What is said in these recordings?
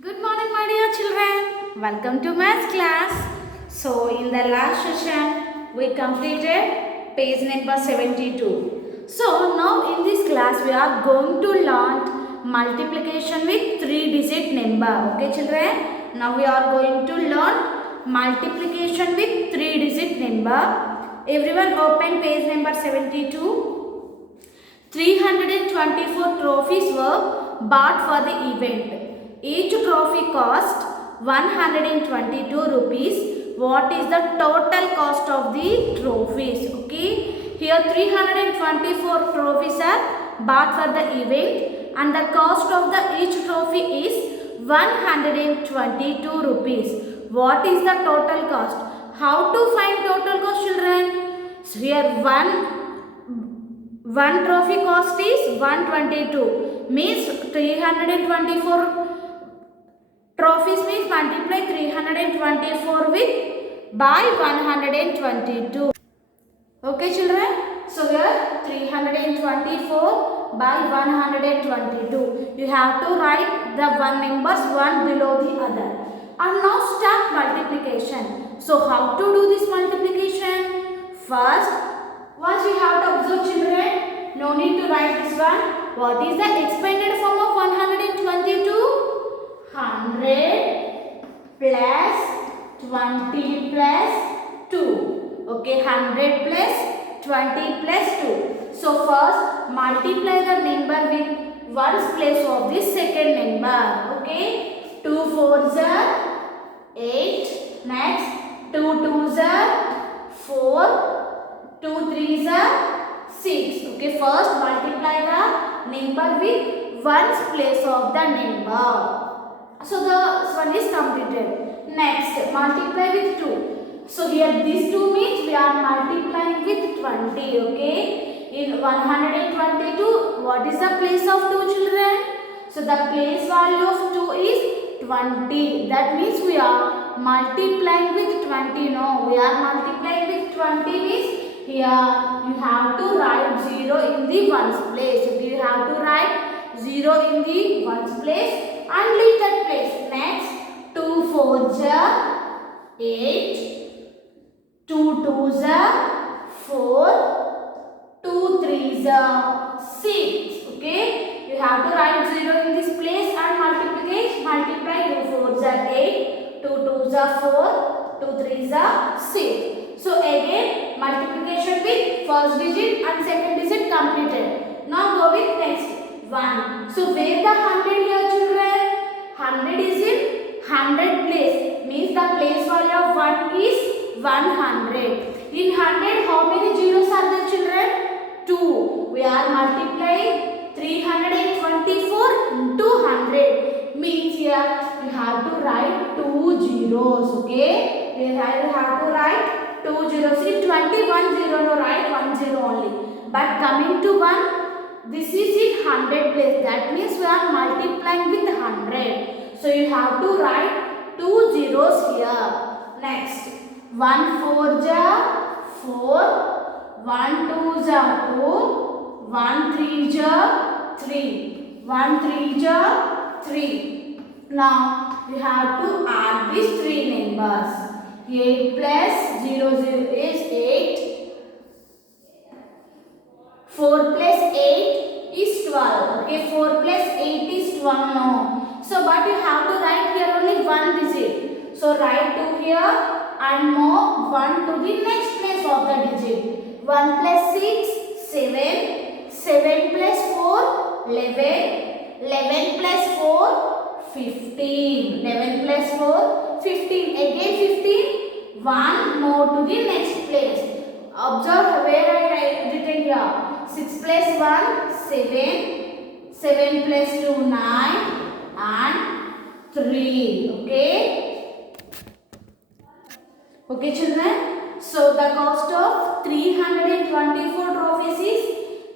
Good morning, my dear children. Welcome to maths class. So, in the last session, we completed page number 72. So, now in this class, we are going to learn multiplication with 3-digit number. Okay, children? Now, we are going to learn multiplication with 3-digit number. Everyone open page number 72. 324 trophies were bought for the event. Each trophy cost 122 rupees. What is the total cost of the trophies? Okay. Here 324 trophies are bought for the event and the cost of the each trophy is 122 rupees. What is the total cost? How to find total cost, children? So here one trophy cost is 122, means 324 trophies means multiply 324 with by 122. Okay, children? So here 324 by 122. You have to write the one numbers one below the other. And now start multiplication. So how to do this multiplication? First, what you have to observe, children? No need to write this one. What is the expanded form of 122? 100 plus 20 plus 2. Okay, 100 plus 20 plus 2. So first multiply the number with ones place of the second number. Okay, 2 4s are 8. Next 2 2s are 4. 2 3s are 6. Okay, first multiply the number with ones place of the number. So this one is completed. Next, multiply with 2. So here this 2 means we are multiplying with 20. Okay. In 122, what is the place of 2, children? So the place value of 2 is 20. That means we are multiplying with 20. No, we are multiplying with 20 means here you have to write 0 in the ones place. Okay, you have to write 0 in the ones place and leave that place. Next, 2 4s are 8, 2 2s are 4, 2 3s are 6. Okay, you have to write 0 in this place and multiply 2 4s are 8, 2 2s are 4, 2 3s are 6. So again multiplication with first digit and second digit completed. Now go with next 1. So where the 100 here, children? 100 is in 100 place, means the place value of 1 is 100. In 100 how many zeros are there, children? 2. We are multiplying 324 into 100, means here you have to write 2 zeros. Okay, here you have to write 2 zeros. In 21 0 no, write 1 0 only, but coming to 1, this is in 100 place. That means we are multiplying with 100. So you have to write 2 zeros here. Next, 1 4 ja 4, 1 2 ja 2, 1 3 ja 3, 1 3 ja 3. Now you have to add these three numbers. 8 plus 0 0 is 8. 4 plus 8 is 12. Okay, 4 plus 8 is 12 now. So, but you have to write here only one digit. So, write 2 here and move 1 to the next place of the digit. 1 plus 6, 7. 7 plus 4, 11. 11 plus 4, 15. 11 plus 4, 15. Again 15. 1 more to the next place. Observe where I written here. 6 plus 1, 7. 7 plus 2, 9. And 3. Okay. Okay, children. So the cost of 324 trophies is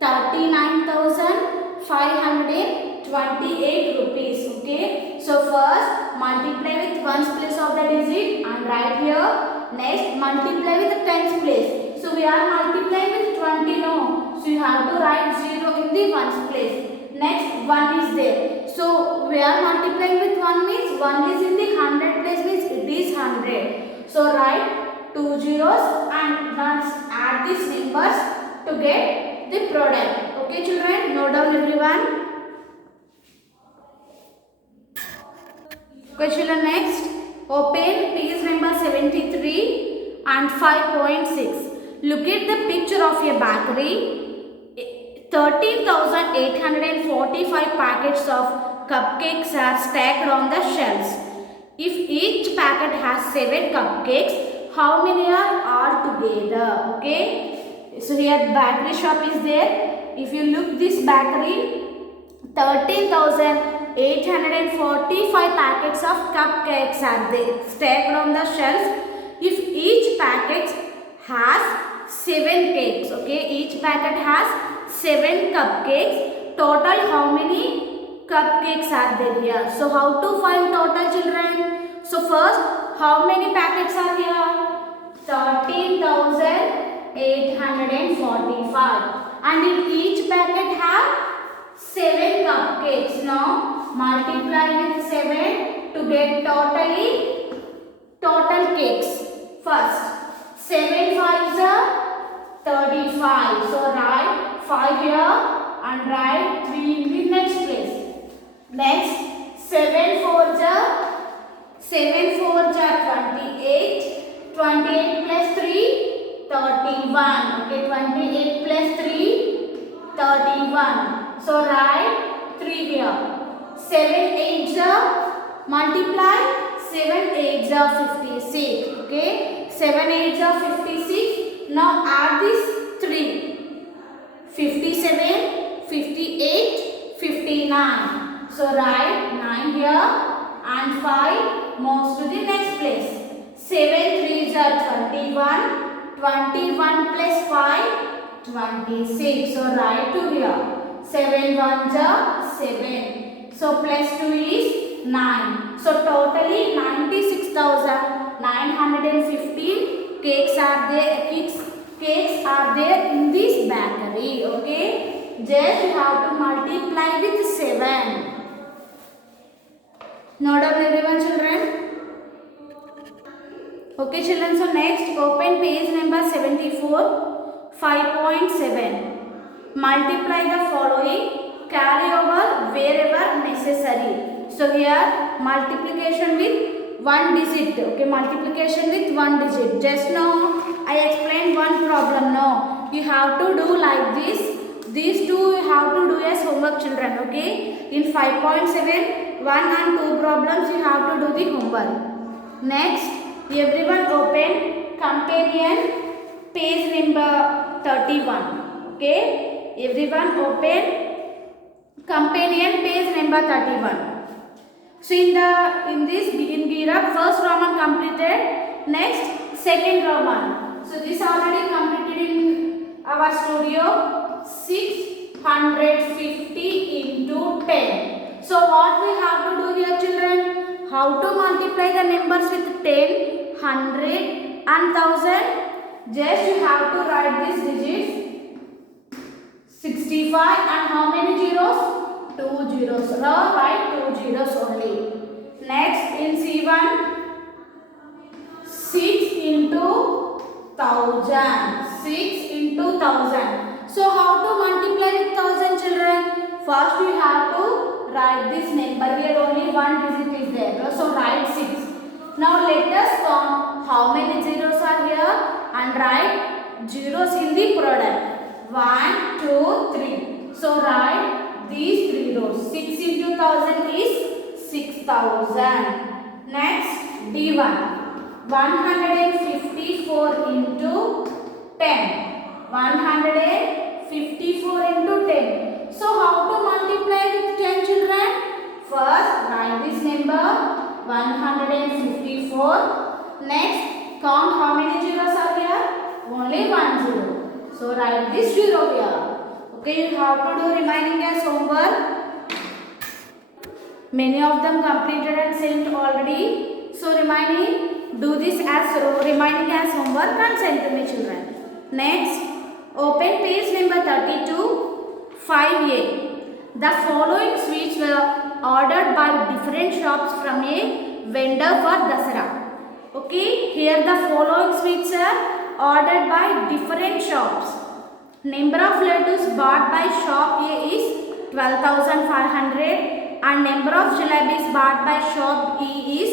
39,528 rupees. Okay. So first multiply with ones place of the digit and write here. Next multiply with the tens place. So we are multiplying with 20 no. So you have to write 0 in the ones place. Next 1 is there. So we are multiplying with 1 means 1 is in the 100 place means it is 100. So write 2 zeros and let's add these numbers to get the product. Okay children, note down everyone. Okay children, next open page number 73 and 5.6. Look at the picture of a bakery. 13,845 packets of cupcakes are stacked on the shelves. If each packet has 7 cupcakes, how many are all together? Okay. So here bakery shop is there. If you look this bakery, 13,845 packets of cupcakes are there stacked on the shelves. If each packet has 7 cakes, okay, each packet has 7 cupcakes. Total how many cupcakes are there here? So how to find total children? So first, how many packets are here? 13,845 and in each packet have 7 cupcakes. Now multiply with 7 to get total cakes. First 7 5s are 35. So write 5 here and write 3 in the next place. Next 7 4s are 28. 28 plus 3 31. Okay, 28 plus 3 31. So write 3 here. 7 8s are multiply. 7 8s are 56. Okay, 7 8s are 56. Now add this 3. 57, 58, 59. So write 9 here and 5 moves to the next place. 7 3s are 21. 21 plus 5, 26. So write 2 here. 7 1s are 7. So plus 2 is 9. So totally 96,915 cakes are there. Cakes are there in this bakery. Okay. Just you have to multiply with 7. Note down everyone children. Okay children, so next open page number 74, 5.7. Multiply the following, carry over wherever necessary. So here multiplication with 1 digit. Okay, multiplication with 1 digit. Just now I explained one problem. Now you have to do like this. These two you have to do as homework children. Okay, in 5.7 1 and 2 problems you have to do the homework. Next, everyone open companion page number 31. Okay, everyone open companion page number 31. So in this begin gear up, first Roman completed. Next second Roman. So this already completed in our studio. 650 into 10. So what we have to do here children? How to multiply the numbers with 10, 100 and 1000? Just you have to write these digits. 65 and how many zeros? 2 zeros. Now write 2 zeros only. Next in C1, 6 into 1000. 6 into 1000. So how to multiply with 1000 children? First we have to write this number. Here only one digit is there. So write 6. Now let us count how many zeros are here and write zeros in the product. 1, 2, 3. So write these 3 rows. 6 into 1000 is 6000. Next D1. 154 into 10. 154 into 10. So how to multiply with 10 children? First write this number 154. Next count how many zeros are here? Only 1 zero. So write this 0 here. Okay, you have to do remaining as homework. Many of them completed and sent already. So remaining, do this as remaining as homework and send to me children. Next, open page number 32, 5A. The following sweets were ordered by different shops from a vendor for Dasara. Okay, here the following sweets are ordered by different shops. Number of laddus bought by shop A is 12,500 and number of jalebis bought by shop E is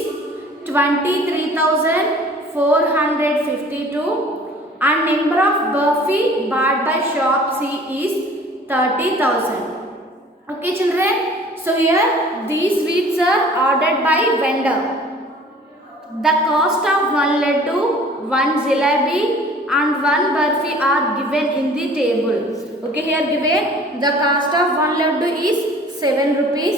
23,452 and number of burfi bought by shop C is 30,000. Okay children, so here these sweets are ordered by vendor. The cost of one laddu, one jalebi and one burfi are given in the table. Okay, here given the cost of one laddu is 7 rupees,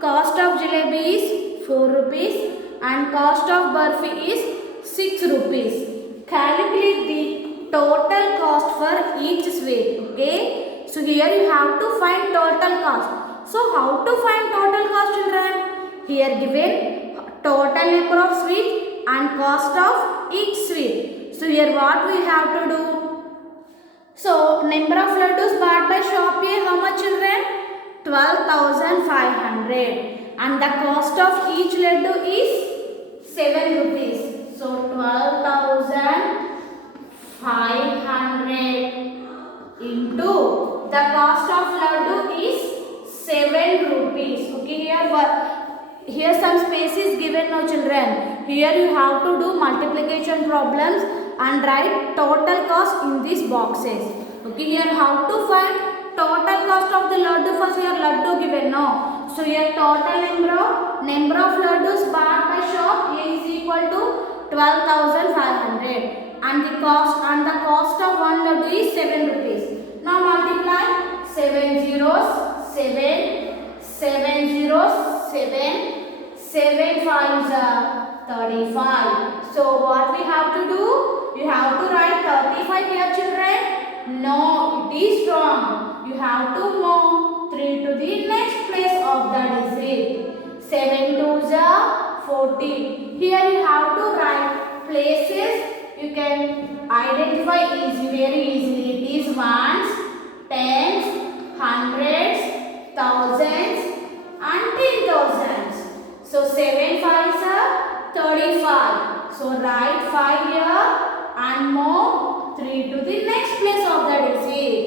cost of jalebi is 4 rupees and cost of burfi is 6 rupees. Calculate the total cost for each sweet. Okay, so here you have to find total cost. So how to find total cost children? Here given total number of sweets and cost of each sweet. So here what we have to do? So number of laddus bought by shop A, how much children? 12,500 and the cost of each laddu is 7 rupees. So 12,500 into the cost of laddu is 7 rupees. Okay, here some space is given now children. Here you have to do multiplication problems and write total cost in these boxes. Okay, here how to find total cost of the laddu? First here laddu given now. So here total number of laddus bought by shop A is equal to 12,500 and the cost of one laddu is 7 rupees. Now multiply 7 zeros 7, 7 zeros 7, 7 5s are 35. So what we have to do? You have to write 35 here children. No, it is wrong. You have to move 3 to the next place of the digit. 7 2s are 14. Here you have to write places. You can identify very easily. It is ones, tens, hundreds, thousands and 10,000s. So 7 5s are 35. So write 5 here and move 3 to the next place of the digit.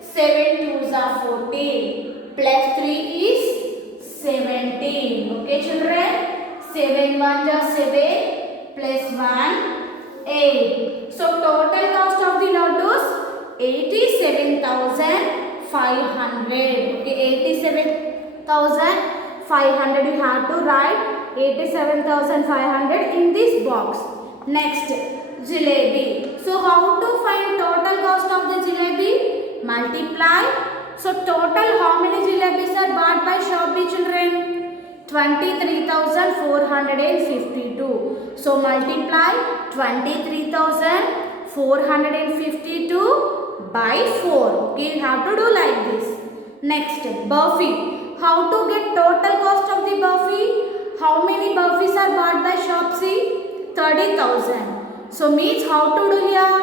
7 2s are 14 plus 3 is 17. Okay children, 7 1s are 7 plus 1 8. So total cost of the laddus 87,500. Okay, 87,500 you have to write 87,500 in this box. Next, jalebi. So how to find total cost of the jalebi? Multiply. So total how many jalebis are bought by shop B children? 23,452. So multiply 23,452 by 4. Okay, you have to do like this. Next, burfi. How to get total cost of the burfi? How many burfis are bought by shop C? 30,000. So means how to do here?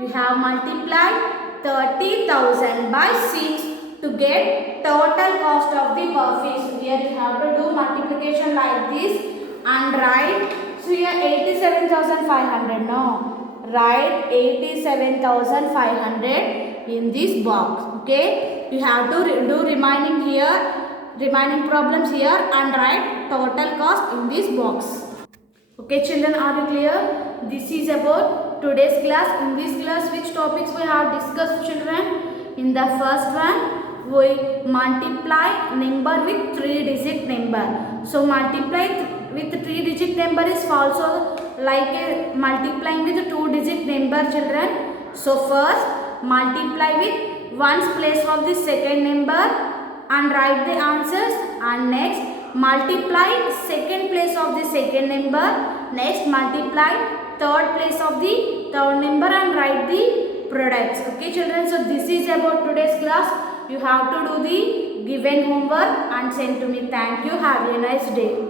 You have multiplied 30,000 by 6 to get total cost of the burfi. So here you have to do multiplication like this and write. So here 87,500. No, write 87,500 in this box. Okay, you have to do remaining problems here and write total cost in this box. Okay children, are you clear? This is about today's class. In this class which topics we have discussed children? In the first one we multiply number with 3-digit number. So multiply with 3-digit number is also like multiplying with 2-digit number children. So first multiply with ones place of the second number and write the answers, and next multiply second place of the second number, next multiply third place of the third number and write the products. Okay children, so this is about today's class. You have to do the given homework and send to me. Thank you. Have a nice day.